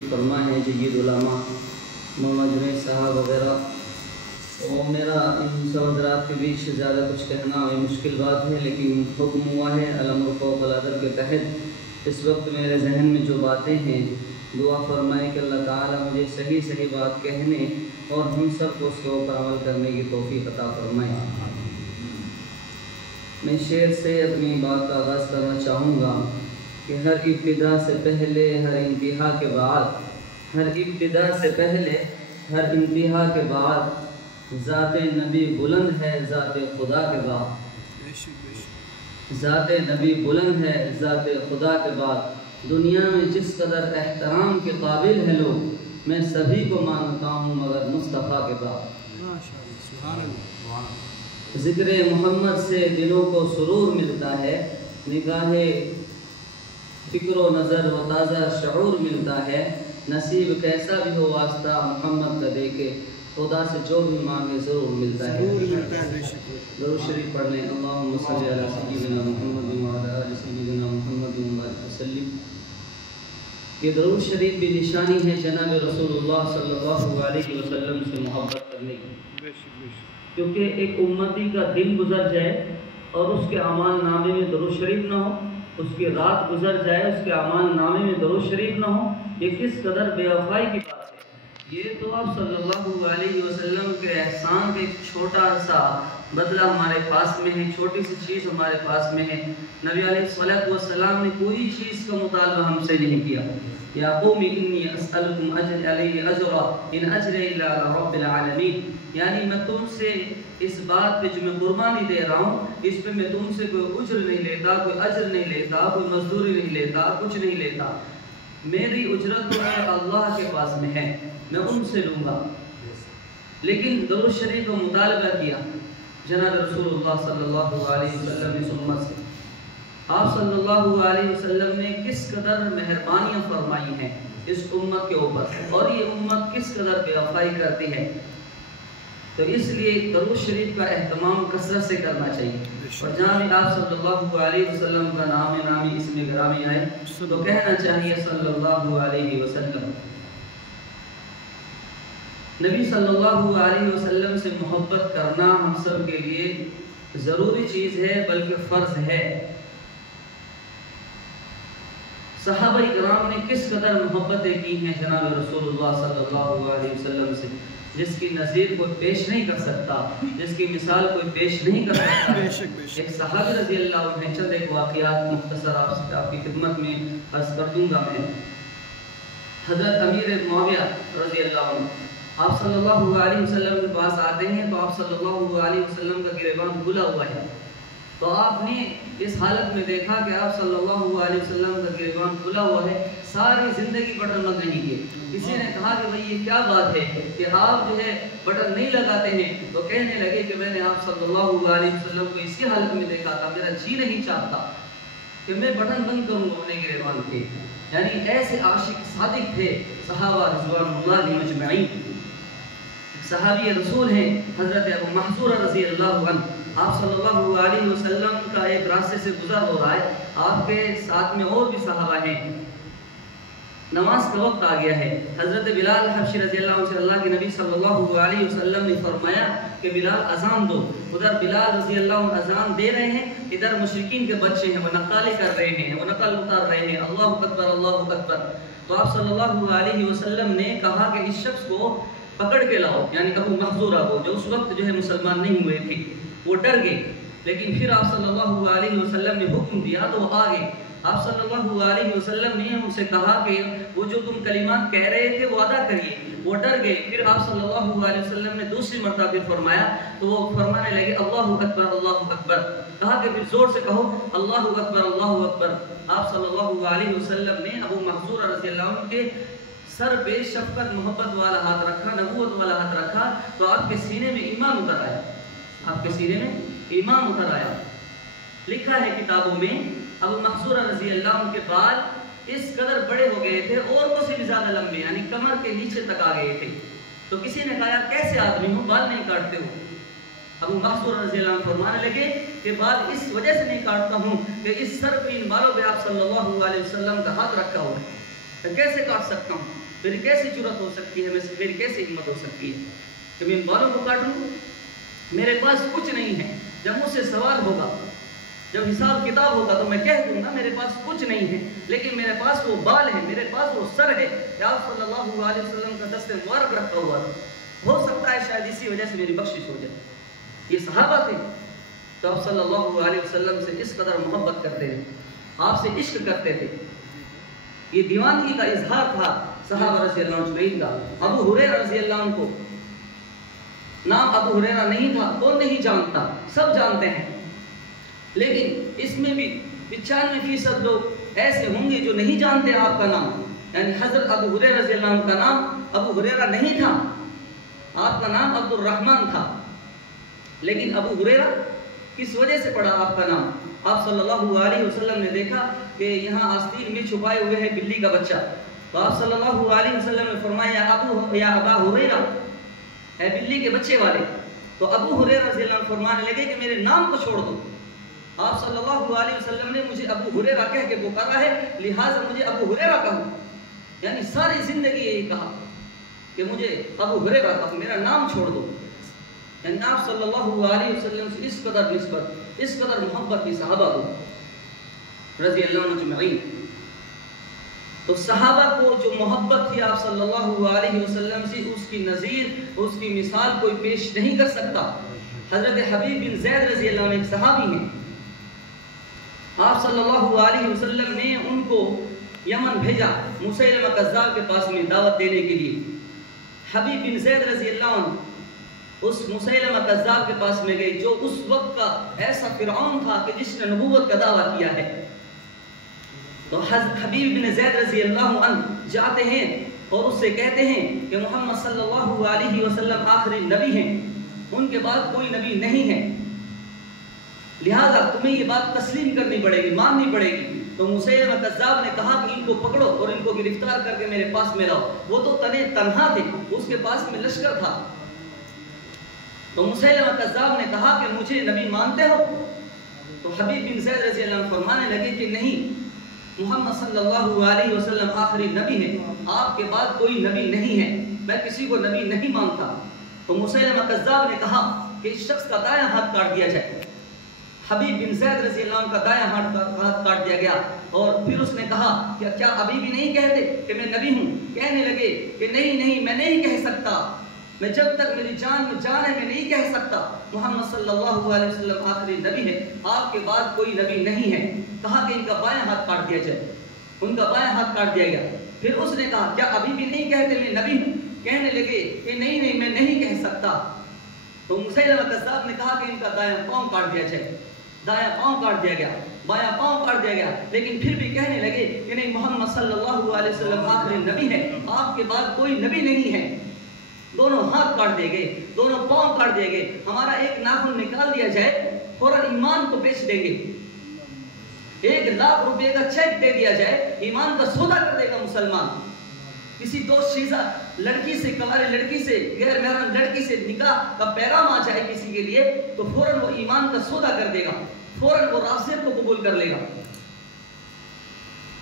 فرما ہے جید علماء مولانا جنید صاحب وغیرہ، تو میرا ان سب حضرات کے بیچ زیادہ کچھ کہنا مشکل بات ہے، لیکن حکم ہوا ہے الامر فوق القدر کے تحت اس وقت میرے ذہن میں جو باتیں ہیں دعا فرمائے کہ اللہ تعالیٰ مجھے صحیح بات کہنے اور ہم سب کو اس کے اوپر عمل کرنے کی توفیق عطا فرمائے۔ میں شعر سے اپنی بات کا آغاز کرنا چاہوں گا کہ ہر ابتدا سے پہلے ہر انتہا کے بعد، ہر ابتدا سے پہلے ہر انتہا کے بعد ذات نبی بلند ہے ذات خدا کے بعد، ذات نبی بلند ہے ذات خدا کے بعد۔ دنیا میں جس قدر احترام کے قابل ہیں لوگ، میں سبھی کو مانتا ہوں مگر مصطفیٰ کے بعد۔ ذکر محمد سے دلوں کو سرور ملتا ہے، نگاہ فکر و نظر و تازہ شعور ملتا ہے۔ نصیب کیسا بھی ہو واسطہ محمد کا دیکھے، خدا سے جو بھی مانگے ضرور ملتا ہے۔ ضرور شریف پڑھ لیں۔ اللہم صلی علی سیدنا محمد وعلی آل سیدنا محمد وبارک وسلم۔ یہ درود شریف بھی نشانی ہے جناب رسول اللہ صلی اللہ علیہ وسلم سے محبت کرنے کی، کیونکہ ایک امتی کا دن گزر جائے اور اس کے اعمال نامے میں درود شریف نہ ہو، اس کی رات گزر جائے اس کے اعمال نامے میں درود شریف نہ ہو، یہ کس قدر بے وفائی کی بات ہے۔ یہ تو آپ صلی اللہ علیہ وسلم کے احسان کا ایک چھوٹا سا بدلہ ہمارے پاس میں ہے، چھوٹی سی چیز ہمارے پاس میں ہے۔ نبی علیہ السلام نے کوئی چیز کا مطالبہ ہم سے نہیں کیا۔ یا قوم انی اسألکم علیہ اجرا ان اجری الا علی رب العالمین، یعنی میں تم سے اس بات پہ جو میں قربانی دے رہا ہوں، اس پہ میں تم سے کوئی اجر نہیں لیتا، کوئی اجر نہیں لیتا، کوئی مزدوری نہیں لیتا، کچھ نہیں لیتا۔ میری اجرت تو اللہ کے پاس میں ہے، میں ان سے لوں گا۔ لیکن درود شریف کا مطالبہ کیا جناب رسول اللہ صلی اللہ علیہ وسلم اس امت سے۔ آپ صلی اللہ علیہ وسلم نے کس قدر مہربانیاں فرمائی ہیں اس امت کے اوپر، اور یہ امت کس قدر بے وفائی کرتی ہے، تو اس لیے درود شریف کا اہتمام کثرت سے کرنا چاہیے۔ اور جہاں بھی آپ صلی اللہ علیہ وسلم کا نام نامی اس میں گرامی آئے تو کہنا چاہیے صلی اللہ علیہ وسلم۔ نبی صلی اللہ علیہ وسلم سے محبت کرنا ہم سب کے لیے ضروری چیز ہے، بلکہ فرض ہے۔ صحابہ اکرام نے کس قدر محبتیں کی ہیں جناب رسول اللہ صلی اللہ علیہ وسلم سے، جس کی نظیر کوئی پیش نہیں کر سکتا، جس کی مثال کوئی پیش نہیں کر سکتا۔ ایک صحابی رضی اللہ عنہ، چند ایک واقعات مختصر آپ کی خدمت میں عرض کر دوں گا میں۔ حضرت امیر معاویہ رضی اللہ عنہ آپ صلی اللہ علیہ وسلم کے پاس آتے ہیں تو آپ صلی اللہ علیہ وسلم کا گریبان کھلا ہوا ہے، تو آپ نے اس حالت میں دیکھا کہ آپ صلی اللہ علیہ وسلم کا گریبان کھلا ہوا ہے، ساری زندگی بٹن بند نہیں کیے۔ کسی نے کہا کہ بھئی یہ کیا بات ہے کہ آپ جو ہے بٹن نہیں لگاتے ہیں، تو کہنے لگے کہ میں نے آپ صلی اللہ علیہ وسلم کو اسی حالت میں دیکھا تھا، میرا جی نہیں چاہتا کہ میں بٹن بند کروں اپنے گریبان کے۔ یعنی ایسے عاشق صادق تھے صحابہ رضوان اللہ علیہ مجمعین۔ صحابی رسول ہیں حضرت ابو محذورہ رضی اللہ عنہ، آپ صلی اللہ علیہ وسلم کا ایک راستے سے گزر ہو رہا ہے، آپ کے ساتھ میں اور بھی صحابہ ہیں، نماز کا وقت آ گیا ہے۔ حضرت بلال حبشی رضی اللہ عنہ سے اللہ کے نبی صلی اللہ علیہ وسلم نے فرمایا کہ بلال اذان دو۔ ادھر بلال رضی اللہ عنہ اذان دے رہے ہیں، ادھر مشرکین کے بچے ہیں، وہ نقالے کر رہے ہیں، وہ نقل اتار رہے ہیں، اللہ اکبر اللہ اکبر۔ تو آپ صلی اللہ علیہ وسلم نے کہا کہ اس شخص کو پکڑ کے لاؤ، یعنی ابو محذورہ کو، جو اس وقت جو ہے مسلمان نہیں ہوئے تھے، وہ ڈر گئے۔ لیکن پھر آپ صلی اللہ علیہ وسلم نے حکم دیا تو وہ آ گئے۔ آپ صلی اللہ علیہ وسلم نے ان سے کہا کہ وہ جو تم کلمات کہہ رہے تھے وہ ادا کریے، وہ ڈر گئے۔ پھر آپ صلی اللہ علیہ وسلم نے دوسری مرتبہ پھر فرمایا تو وہ فرمانے لگے اللہ اکبر اللہ اکبر، کہا کہ پھر زور سے کہو اللہ اکبر اللہ اکبر۔ آپ صلی اللہ علیہ وسلم نے ابو محذورہ رضی اللہ عنہ کے سر پہ شفقت محبت والا ہاتھ رکھا، نبوت والا ہاتھ رکھا، تو آپ کے سینے میں ایمان اتر آیا، آپ کے سینے میں ایمان اتر آیا۔ لکھا ہے کتابوں میں ابو محذورہ رضی اللہ عنہ کے بال اس قدر بڑے ہو گئے تھے، عورتوں سے بھی زیادہ لمبے، یعنی کمر کے نیچے تک آ گئے تھے۔ تو کسی نے کہا یار کیسے آدمی ہو، بال نہیں کاٹتے ہو؟ ابو محذورہ رضی اللہ عنہ فرمانے لگے کہ بال اس وجہ سے نہیں کاٹتا ہوں کہ اس سر پہ ان بالوں پہ آپ صلی اللہ علیہ وسلم کا ہاتھ رکھا ہوا ہے۔ میں کیسے کاٹ سکتا ہوں؟ میری کیسی جرت ہو سکتی ہے، میری کیسی ہمت ہو سکتی ہے کہ میں ان بالوں کو کاٹوں؟ میرے پاس کچھ نہیں ہے۔ جب مجھ سے سوال ہوگا، جب حساب کتاب ہوگا تو میں کہہ دوں گا میرے پاس کچھ نہیں ہے، لیکن میرے پاس وہ بال ہے، میرے پاس وہ سر ہے کہ آپ صلی اللہ علیہ وسلم کا دست مبارک رکھا ہوا تھا، ہو سکتا ہے شاید اسی وجہ سے میری بخشش ہو جائے۔ یہ صحابہ تھے تو آپ صلی اللہ علیہ وسلم سے اس قدر محبت کرتے تھے، آپ سے عشق کرتے تھے۔ یہ دیوانگی کا اظہار تھا صحابہ رضی اللہ عنہ اجمعین کا۔ ابو ہریرہ رضی اللہ عنہ کو نام ابو ہریرہ نہیں تھا، کون نہیں جانتا، سب جانتے ہیں، لیکن اس میں بھی 95% لوگ ایسے ہوں گے جو نہیں جانتے آپ کا نام۔ یعنی حضرت ابو ہریرہ رضی اللہ عنہ کا نام ابو ہریرہ نہیں تھا، آپ کا نام عبد الرحمن تھا، لیکن ابو ہریرہ کس وجہ سے پڑا آپ کا نام؟ آپ صلی اللہ علیہ وسلم نے دیکھا کہ یہاں آستین میں چھپائے ہوئے ہے بلی کا بچہ، تو آپ صلی اللہ علیہ وسلم نے فرمایا یا ابا ہریرہ، اے بلی کے بچے والے۔ تو ابو ہریرہ رضی اللہ عنہ فرمانے لگے کہ میرے نام کو چھوڑ دو۔ آپ صلی اللہ علیہ وسلم نے مجھے ابو ہریرہ کہہ کے پکارا ہے، لہٰذا مجھے ابو ہریرہ کہو۔ یعنی ساری زندگی یہی کہا کہ مجھے ابو ہریرہ کہو، میرا نام چھوڑ دو۔ یعنی آپ صلی اللہ علیہ وسلم سے اس قدر نسبت، اس قدر محبت کی صحابہ کو رضی اللہ عنہ اجمعین۔ تو صحابہ کو جو محبت تھی آپ صلی اللہ علیہ وسلم سے، اس کی نظیر، اس کی مثال کوئی پیش نہیں کر سکتا۔ حضرت حبیب بن زید رضی اللہ عنہ ایک صحابی ہیں، آپ صلی اللہ علیہ وسلم نے ان کو یمن بھیجا مسیلمہ کذاب کے پاس میں دعوت دینے کے لیے۔ حبیب بن زید رضی اللہ عنہ اس مسیلمہ کذاب کے پاس میں گئے، جو اس وقت کا ایسا فرعون تھا کہ جس نے نبوت کا دعویٰ کیا ہے۔ تو حبیب بن زید رضی اللہ عنہ جاتے ہیں اور اس سے کہتے ہیں کہ محمد صلی اللہ علیہ وسلم آخری نبی ہیں، ان کے بعد کوئی نبی نہیں ہے، لہذا تمہیں یہ بات تسلیم کرنی پڑے گی، ماننی پڑے گی۔ تو مسیلمہ کذاب نے کہا کہ ان کو پکڑو اور ان کو گرفتار کر کے میرے پاس میں لاؤ۔ وہ تو تنہا تھے، اس کے پاس میں لشکر تھا۔ تو مسیلمہ کذاب نے کہا کہ مجھے نبی مانتے ہو؟ تو حبیب بن زید رضی اللہ عنہ فرمانے لگے کہ نہیں، محمد صلی اللہ علیہ وسلم آخری نبی ہے، آپ کے بعد کوئی نبی نہیں ہے، میں کسی کو نبی نہیں مانتا۔ تو مسیلمہ کذاب نے کہا کہ اس شخص کا دایاں ہاتھ کاٹ دیا جائے۔ حبیب بن زید رضی اللہ عنہ کا دایاں ہاتھ کاٹ دیا گیا، اور پھر اس نے کہا کہ کیا ابھی بھی نہیں کہتے کہ میں نبی ہوں؟ کہنے لگے کہ نہیں میں نہیں کہہ سکتا، میں جب تک میری جان میں جان ہے میں نہیں کہہ سکتا محمد صلی اللہ علیہ وسلم آخری نبی ہے، آپ کے بعد کوئی نبی نہیں ہے۔ کہا کہ ان کا بایاں ہاتھ کاٹ دیا جائے، ان کا بایاں ہاتھ کاٹ دیا گیا۔ پھر اس نے کہا کیا ابھی بھی نہیں کہتے میں نبی ہوں؟ کہنے لگے کہ نہیں میں نہیں کہہ سکتا۔ تو مسیلمہ کذاب نے کہا کہ ان کا دایاں پاؤں کاٹ دیا جائے، دایاں پاؤں کاٹ دیا گیا، بایاں پاؤں کاٹ دیا گیا، لیکن پھر بھی کہنے لگے کہ نہیں، محمد صلی اللہ علیہ وسلم آخری نبی ہے، آپ کے بعد کوئی نبی نہیں ہے۔ دونوں ہاتھ کاٹ دیے گئے، دونوں پاؤں کاٹ دیے گئے۔ ہمارا ایک ناخن نکال دیا جائے، فوراً ایمان کو بیچ دیں گے، 1,00,000 روپے کا چیک دے دیا جائے، ایمان کا سودا کر دے گا مسلمان۔ کسی دوست شیزہ لڑکی سے، کمارے لڑکی سے، غیر محرم لڑکی سے نکاح کا پیغام آ جائے کسی کے لیے تو فوراً وہ ایمان کا سودا کر دے گا، فوراً وہ راستے کو قبول کر لے گا۔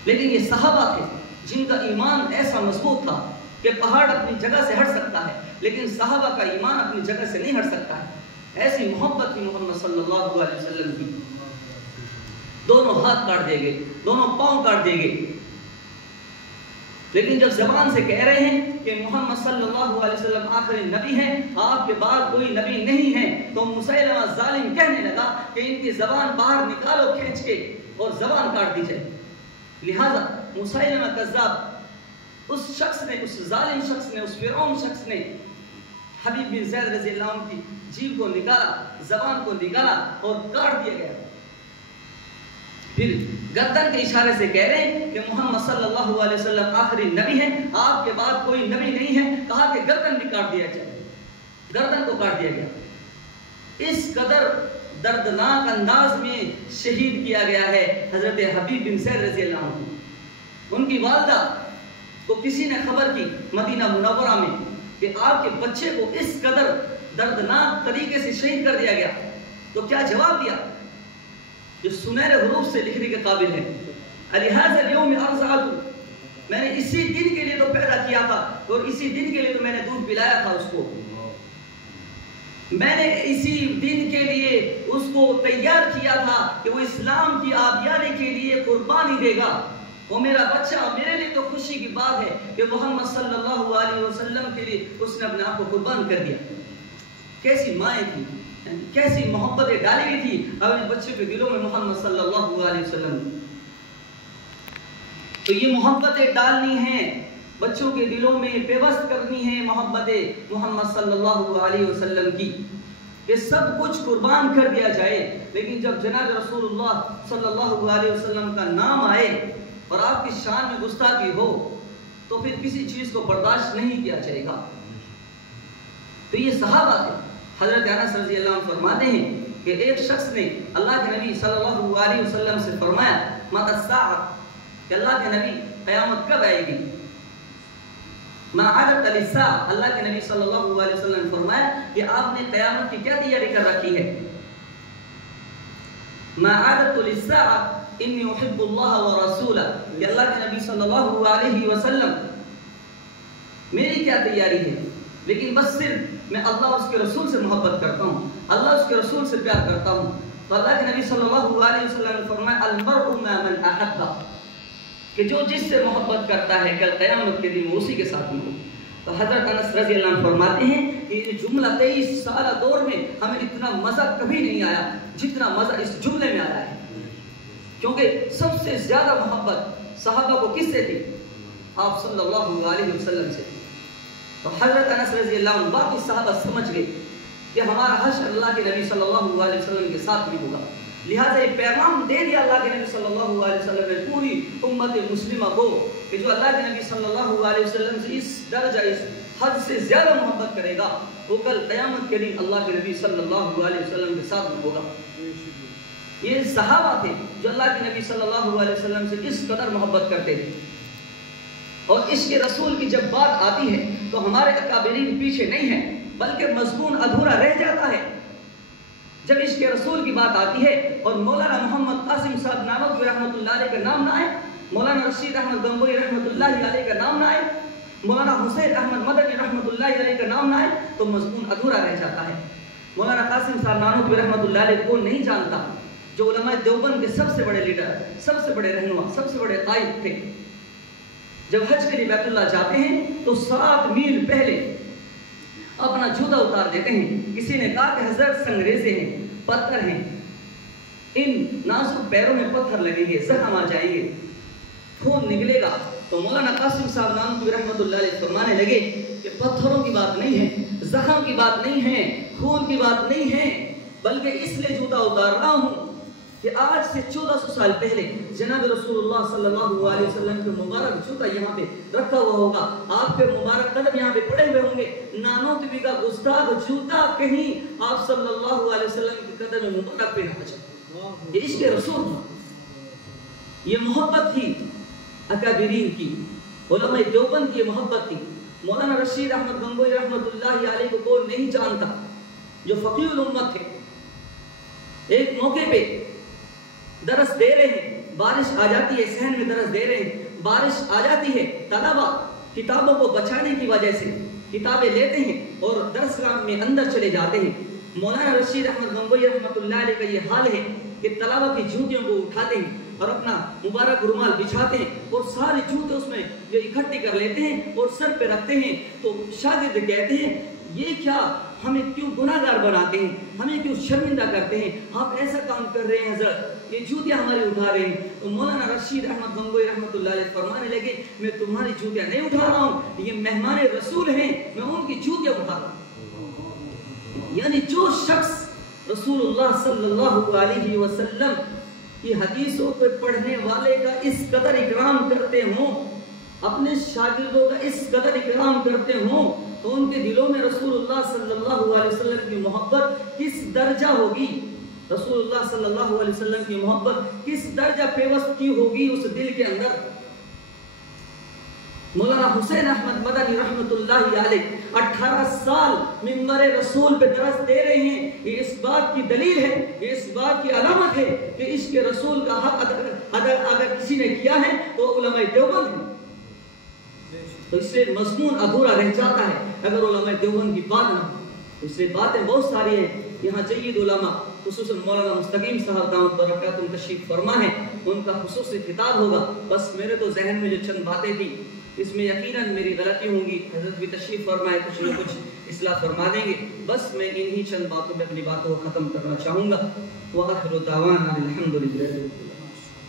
لیکن یہ صحابہ تھے جن کا ایمان ایسا مضبوط تھا کہ پہاڑ اپنی جگہ سے ہٹ سکتا ہے، لیکن صحابہ کا ایمان اپنی جگہ سے نہیں ہٹ سکتا ہے۔ ایسی محبت تھی محمد صلی اللہ علیہ وسلم کی۔ دونوں ہاتھ کاٹ دیے گئے، دونوں پاؤں کاٹ دیے گئے، لیکن جب زبان سے کہہ رہے ہیں کہ محمد صلی اللہ علیہ وسلم آخری نبی ہیں، آپ کے بعد کوئی نبی نہیں ہے، تو مسیلمہ ظالم کہنے لگا کہ ان کی زبان باہر نکالو کھینچ کے اور زبان کاٹ دی جائے۔ لہذا مسیلمہ کذاب، اس شخص نے، اس ظالم شخص نے، اس فرعون شخص نے حبیب بن زید رضی اللہ عنہ کی جیب کو نکالا، زبان کو نکالا اور کاٹ دیا گیا۔ پھر گردن کے اشارے سے کہہ رہے ہیں کہ محمد صلی اللہ علیہ وسلم آخری نبی ہیں، آپ کے بعد کوئی نبی نہیں ہے۔ کہا کہ گردن بھی کاٹ دیا جائے، گردن کو کاٹ دیا گیا۔ اس قدر دردناک انداز میں شہید کیا گیا ہے حضرت حبیب بن زید رضی اللہ عنہ۔ ان کی والدہ کو کسی نے خبر کی مدینہ منورہ میں کہ آپ کے بچے کو اس قدر دردناک طریقے سے شہید کر دیا گیا، تو کیا جواب دیا جو سنہرے حروف سے لکھنے کے قابل ہے؟ لِهَذَا الْيَوْمِ أَرْزَعَتُ میں نے اسی دن کے لیے تو پیدا کیا تھا اور اسی دن کے لیے تو میں نے دودھ پلایا تھا اس کو، میں نے اسی دن کے لیے اس کو تیار کیا تھا کہ وہ اسلام کی آبیاری کے لیے قربانی دے گا۔ وہ میرا بچہ، میرے لیے تو خوشی کی بات ہے کہ محمد صلی اللہ علیہ وسلم کے لیے اس نے اپنے آپ کو قربان کر دیا۔ کیسی مائیں تھی، کیسی محبتیں ڈالی گئی تھی اپنے بچے کے دلوں میں محمد صلی اللہ علیہ وسلم۔ تو یہ محبتیں ڈالنی ہیں بچوں کے دلوں میں، پیوست کرنی ہے محبتیں محمد صلی اللہ علیہ وسلم کی، کہ سب کچھ قربان کر دیا جائے، لیکن جب جناب رسول اللہ صلی اللہ علیہ وسلم کا نام آئے اور آپ کی شان میں گستاخی ہو تو پھر کسی چیز کو برداشت نہیں کیا جائے گا۔ تو یہ صحابہ تھے۔ حضرت انس رضی اللہ عنہ فرماتے ہیں کہ ایک شخص نے اللہ کے نبی صلی اللہ علیہ وسلم سے فرمایا متی الساعۃ، کہ اللہ کے نبی قیامت کب آئے گی؟ ما عادت للساعۃ، اللہ کے نبی صلی اللہ علیہ وسلم نے فرمایا کہ آپ نے قیامت کی کیا تیاری کر رکھی ہے؟ ما عادت للساعۃ انی احب اللہ ورسولہ، کہ اللہ کے نبی صلی اللہ علیہ وسلم میری کیا تیاری ہے، لیکن بس صرف میں اللہ اور اس کے رسول سے محبت کرتا ہوں، اللہ اس کے رسول سے پیار کرتا ہوں۔ تو اللہ کے نبی صلی اللہ علیہ وسلم نے فرمایا المرء مع من احب، کہ جو جس سے محبت کرتا ہے کل قیامت کے دن وہ اسی کے ساتھ میں ہو۔ تو حضرت انس رضی اللہ عنہ فرماتے ہیں کہ یہ جملہ 23 سالہ دور میں ہمیں اتنا مزہ کبھی نہیں آیا جتنا مزہ اس جملے میں آیا ہے، کیونکہ سب سے زیادہ محبت صحابہ کو کس سے تھی؟ آپ صلی اللہ علیہ وسلم سے۔ تو حضرت انس رضی اللہ عنہ باقی صحابہ سمجھ گئے کہ ہمارا حشر اللہ کے نبی صلی اللہ علیہ وسلم کے ساتھ بھی ہوگا، لہٰذا یہ پیغام دے دیا اللہ کے نبی صلی اللہ علیہ وسلم نے پوری امت مسلمہ کو کہ جو اللہ کے نبی صلی اللہ علیہ وسلم سے اس درجہ، اس حد سے زیادہ محبت کرے گا وہ کل قیامت کے دن اللہ کے نبی صلی اللہ علیہ وسلم کے ساتھ ہوگا۔ یہ صحابہ تھے جو اللہ کے نبی صلی اللہ علیہ وسلم سے اس قدر محبت کرتے تھے، اور عشق رسول کی جب بات آتی ہے تو ہمارے اکابرین پیچھے نہیں ہیں بلکہ مضمون ادھورا رہ جاتا ہے۔ جب عشق رسول کی بات آتی ہے اور مولانا محمد قاسم صاحب نانوتوی رحمۃ اللہ علیہ کا نام نہ آئے، مولانا رشید احمد گنگوئی رحمۃ اللہ علیہ کا نام نہ آئے، مولانا حسین احمد مدنی رحمۃ اللہ علیہ کا نام نہ آئے تو مضمون ادھورا رہ جاتا ہے۔ مولانا قاسم صاحب نانوتوی رحمۃ اللہ علیہ کو نہیں جانتا، جو علماء دیوبند کے سب سے بڑے لیڈر، سب سے بڑے رہنما، سب سے بڑے قائد تھے۔ جب حج کے لیے بیت اللہ جاتے ہیں تو 7 میل پہلے اپنا جوتا اتار دیتے ہیں۔ کسی نے کہا کہ حضرت سنگریزے ہیں، پتھر ہیں، ان نازک پیروں میں پتھر لگیں گے، زخم آ جائیں گے، خون نکلے گا۔ تو مولانا قاسم صاحب نانوتوی رحمۃ اللہ علیہ فرمانے لگے کہ پتھروں کی بات نہیں ہے، زخم کی بات نہیں ہے، خون کی بات نہیں ہے، بلکہ اس لیے جوتا اتار رہا ہوں کہ آج سے 1400 سال پہلے جناب رسول اللہ صلی اللہ علیہ وسلم کے مبارک جوتا یہاں پہ رکھا ہوا ہوگا، آپ کے مبارک قدم یہاں پہ پڑے ہوئے ہوں گے، نانوتوی کا گستاخ جوتا کہیں آپ صلی اللہ علیہ وسلم کے قدم مبارک پہ نہ جائے۔ یہ عشق رسول تھا، یہ محبت تھی اکابرین کی، علماء دیوبند کی محبت تھی۔ مولانا رشید احمد گنگوئی رحمۃ اللہ علیہ کو کون نہیں جانتا، جو فقیہ الامت تھے۔ ایک موقع پہ درس دے رہے ہیں، بارش آ جاتی ہے، صحن میں درس دے رہے ہیں، بارش آ جاتی ہے، طلبہ کتابوں کو بچانے کی وجہ سے کتابیں لیتے ہیں اور درس گاہ میں اندر چلے جاتے ہیں۔ مولانا رشید احمد گنگوئی رحمۃ اللہ علیہ کا یہ حال ہے کہ طلبہ کی جوتیوں کو اٹھاتے ہیں اور اپنا مبارک رومال بچھاتے ہیں اور سارے جوتے اس میں جو اکٹھے کر لیتے ہیں اور سر پہ رکھتے ہیں۔ تو شاگرد کہتے ہیں یہ کیا، ہمیں کیوں گناہ گار بناتے ہیں، ہمیں کیوں شرمندہ کرتے ہیں، آپ ایسا کام کر رہے ہیں حضرت، یہ جوتیاں ہماری اٹھا رہے ہیں۔ تو مولانا رشید احمد گنگوئی رحمۃ اللہ علیہ فرمانے لگے میں تمہاری جوتیاں نہیں اٹھا رہا ہوں، یہ مہمان رسول ہیں، میں ان کی جوتیاں اٹھا رہا ہوں۔ یعنی جو شخص رسول اللہ صلی اللہ علیہ وسلم کی حدیثوں کو پڑھنے والے کا اس قدر اکرام کرتے ہوں، اپنے شاگردوں کا اس قدر اکرام کرتے ہوں، تو ان کے دلوں میں رسول اللہ صلی اللہ علیہ وسلم کی محبت کس درجہ ہوگی، رسول اللہ صلی اللہ علیہ وسلم کی محبت کس درجہ پیوست کی ہوگی اس دل کے اندر۔ مولانا حسین احمد مدنی رحمۃ اللہ علیہ 18 سال منبر رسول پہ درس دے رہے ہیں، یہ اس بات کی دلیل ہے، یہ اس بات کی علامت ہے کہ عشق رسول کا حق اگر کسی نے کیا ہے تو علماء دیوبند ہیں۔ تو اس سے مضمون ادھورا رہ جاتا ہے اگر علماء دیوبند کی بات نہ ہو. اس سے باتیں بہت ساری ہیں. یہاں جید علماء خصوصاً مولانا مستقیم صاحب دامت برکاتہم تشریف فرما ہے, ان کا خصوصی خطاب ہوگا. بس میرے تو ذہن میں جو چند باتیں تھیں اس میں یقیناً میری غلطی ہوں گی, حضرت بھی تشریف فرمائے کچھ نہ کچھ اصلاح فرما دیں گے. بس میں انہی چند باتوں میں اپنی باتوں کو ختم کرنا چاہوں گا. وآخر دعوانا الحمدللہ.